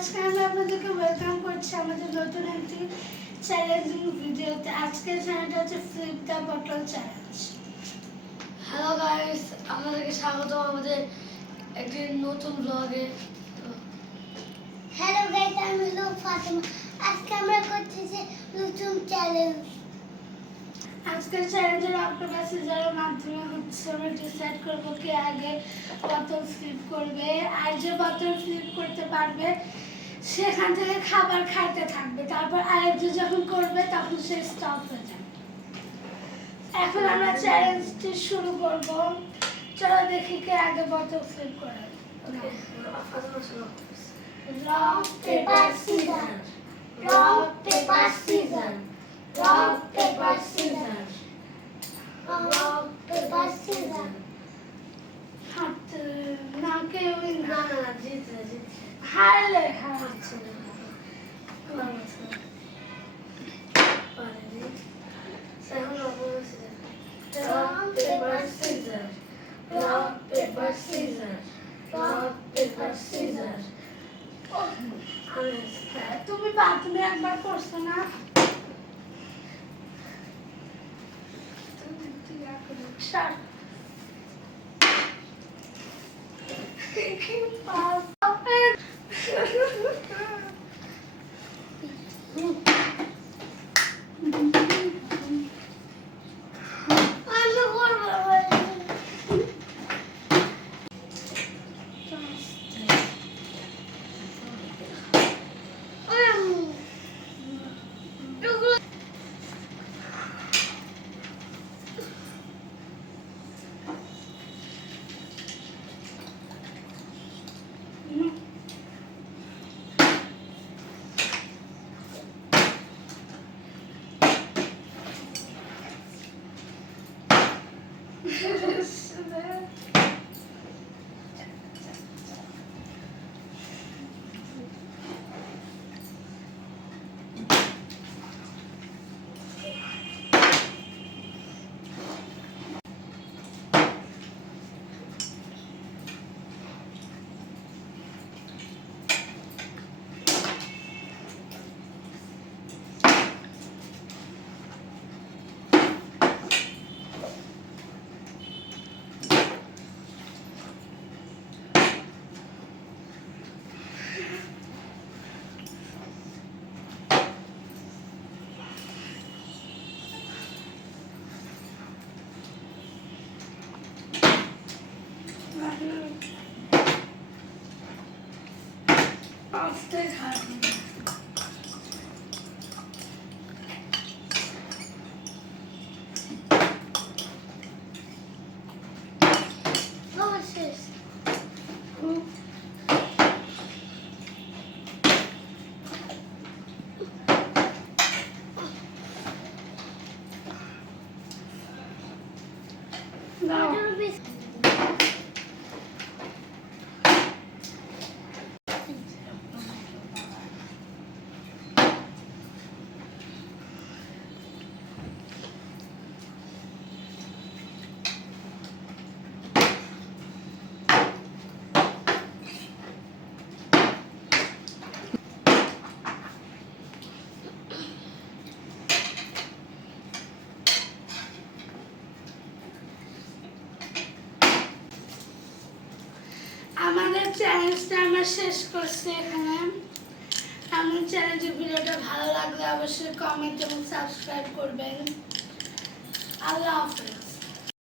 আজকে আমি আপনাদেরকে ওয়েলকাম করছি আমাদের নতুন একটি চ্যালেঞ্জিং ভিডিওতে। আজকের চ্যানেলটা হচ্ছে flip the bottle challenge. Hello guys, আপনাদেরকে স্বাগত আমাদের একটি নতুন ব্লগে। হ্যালো গাইস, আমি লোক ফাতেমা। আজকে আমরা করছি যে নতুন চ্যালেঞ্জ। আজকের চ্যালেঞ্জের অক্টোপাসিজারের মাধ্যমে হচ্ছে আমরা ডিসাইড করবো কে আগে বোতল ফ্লিপ করবে, আর যে বোতল ফ্লিপ করতে পারবে সেখান থেকে খাবার খাইতে থাকবে। তারপর আরেকজন যখন করবে তখন সে স্টপ হয়ে যাবে। এখন আমরা চ্যালেঞ্জটি শুরু করব। চলো দেখি কে আগে বোতল ফ্লিপ করে। Rock paper scissor, rock paper scissor, rock paper scissor, rock paper scissor. হাতে না কেউই না, না জিতছে হারলে হারছে না। Rock paper scissor, rock paper scissor, rock paper scissor. তুমি একবার করছো না? Start. আমি করবো। After having What's this? now. আমাদের চ্যালেঞ্জটা আমরা শেষ করছি এখানে। আমার চ্যালেঞ্জের ভিডিওটা ভালো লাগলে অবশ্যই কমেন্ট এবং সাবস্ক্রাইব করবেন। আল্লাহ হাফেজ।